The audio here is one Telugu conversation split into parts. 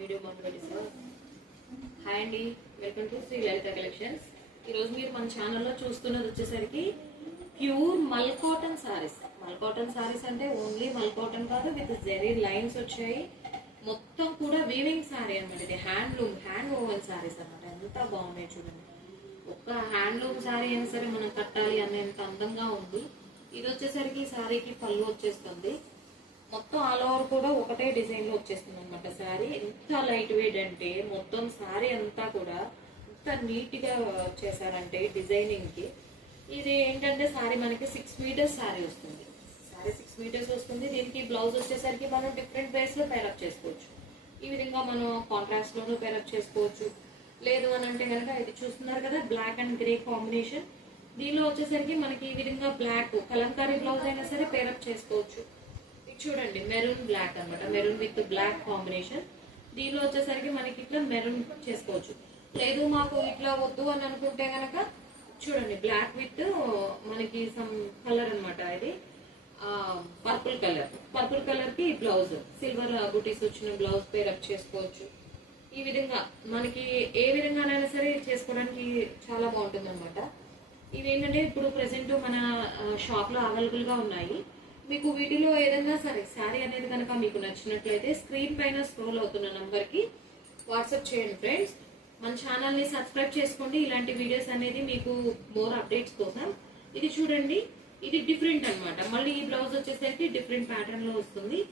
వీడియో మొదలుపెట్టేసారు. హాయ్ అండి, welcome to Sri Lalitha collections. ఈరోజు మీరు మన ఛానల్లో చూస్తున్నది వచ్చేసరికి ప్యూర్ మల్ కాటన్ సారీస్. మల్ కాటన్ సారీస్ అంటే ఓన్లీ మల్ కాటన్ కాదు, విత్ జెరీ లైన్స్ వచ్చాయి. మొత్తం కూడా వీవింగ్ సారీ అనమాట. ఇది హ్యాండ్ ఓవెన్ సారీస్ అనమాట. ఎంత బాగున్నాయి చూడండి. ఒక్క హ్యాండ్లూమ్ సారీ అయినా సరే మనం కట్టాలి అనేంత అందంగా ఉంది. ఇది వచ్చేసరికి సారీకి పళ్ళు వచ్చేస్తుంది. మొత్తం ఆల్ ఓవర్ కూడా ఒకటే డిజైన్ లో వచ్చేస్తుంది అనమాట. శారీ ఎంత లైట్ వెయిట్ అంటే మొత్తం శారీ అంతా కూడా ఎంత నీట్ గా చేశారంటే డిజైనింగ్ కి. ఇది ఏంటంటే శారీ మనకి 6 మీటర్స్ శారీ వస్తుంది. శారీ 6 మీటర్స్ వస్తుంది. దీనికి బ్లౌజ్ వచ్చేసరికి మనం డిఫరెంట్ వేస్ లో పేరప్ చేసుకోవచ్చు. ఈ విధంగా మనం కాంట్రాస్ట్ లోనూ పేరప్ చేసుకోవచ్చు. లేదు అని అంటే కనుక ఇది చూస్తున్నారు కదా, బ్లాక్ అండ్ గ్రే కాంబినేషన్. దీనిలో వచ్చేసరికి మనకి ఈ విధంగా బ్లాక్ కలంకారీ బ్లౌజ్ అయినా సరే పేరప్ చేసుకోవచ్చు. చూడండి, మెరూన్ బ్లాక్ అనమాట. Maroon with black combination. దీనిలో వచ్చేసరికి మనకి ఇట్లా మెరూన్ చేసుకోవచ్చు. లేదు మాకు ఇట్లా వద్దు అని అనుకుంటే గనక చూడండి, బ్లాక్ విత్ మనకి సమ్ కలర్ అనమాట. ఇది పర్పుల్ కలర్ కి బ్లౌజ్, సిల్వర్ బుటీస్ వచ్చిన బ్లౌజ్ పేరప్ చేసుకోవచ్చు. ఈ విధంగా మనకి ఏ విధంగానైనా సరే చేసుకోవడానికి చాలా బాగుంటుంది అనమాట. ఇవి ఏంటంటే ఇప్పుడు ప్రెసెంట్ మన షాప్ లో అవైలబుల్ గా ఉన్నాయి. మీకు వీటిలో ఏదైనా సరే శారీ అనేది కనుక మీకు నచ్చినట్లయితే స్క్రీన్ పైన స్క్రోల్ అవుతున్న నంబర్ కి వాట్సాప్ చేయండి ఫ్రెండ్స్. మన ఛానల్ ని సబ్స్క్రైబ్ చేసుకోండి. ఇలాంటి వీడియోస్ అనేది మీకు మోర్ అప్డేట్స్ కోసం. ఇది చూడండి, ఇది డిఫరెంట్ అనమాట. మళ్ళీ ఈ బ్లౌజ్ వచ్చేసరికి డిఫరెంట్ ప్యాటర్న్ లో వస్తుంది.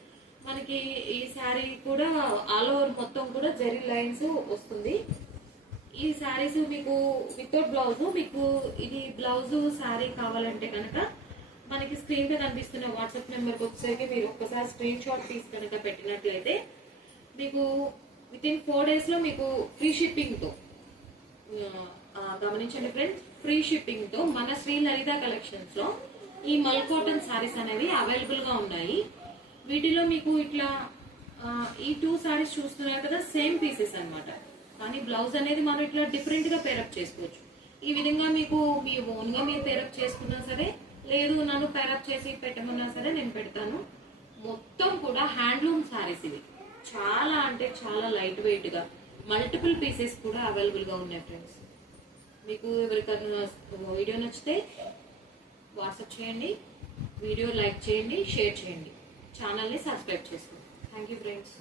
మనకి ఈ శారీ కూడా ఆల్ ఓవర్ మొత్తం కూడా జెరీ లైన్స్ వస్తుంది. ఈ శారీస్ మీకు వితౌట్ బ్లౌజ్, మీకు ఇది బ్లౌజ్ శారీ కావాలంటే కనుక మనకి స్క్రీన్ మీద కనిపిస్తున్న వాట్సాప్ నెంబర్కి వచ్చేసరికి మీరు ఒక్కసారి స్క్రీన్ షాట్ తీసి కనుక పెట్టినట్లయితే మీకు వితిన్ 4 days లో మీకు ఫ్రీ షిప్పింగ్ తో, గమనించండి ఫ్రెండ్స్, ఫ్రీ షిప్పింగ్ తో మన శ్రీ లలిత కలెక్షన్స్ లో ఈ మల్ కాటన్ శారీస్ అనేవి అవైలబుల్ గా ఉన్నాయి. వీటిలో మీకు ఇట్లా ఈ 2 సారీస్ చూస్తున్నారు కదా, సేమ్ పీసెస్ అనమాట. కానీ బ్లౌజ్ అనేది మనం ఇట్లా డిఫరెంట్ గా పేరప్ చేసుకోవచ్చు. ఈ విధంగా మీకు మీ ఓన్ గా మీరు పేరప్ చేసుకున్నా సరే, లేదు నన్ను పేరప్ చేసి పెట్టమన్నా సరే నేను పెడతాను. మొత్తం కూడా హ్యాండ్లూమ్ సారీస్ ఇవి. చాలా అంటే చాలా లైట్ వెయిట్ గా మల్టిపుల్ పీసెస్ కూడా అవైలబుల్ గా ఉన్నాయి ఫ్రెండ్స్. మీకు ఎవరికైనా వీడియో నచ్చితే వాట్సాప్ చేయండి, వీడియో లైక్ చేయండి, షేర్ చేయండి, ఛానల్ని సబ్స్క్రైబ్ చేసుకోండి. Thank you friends.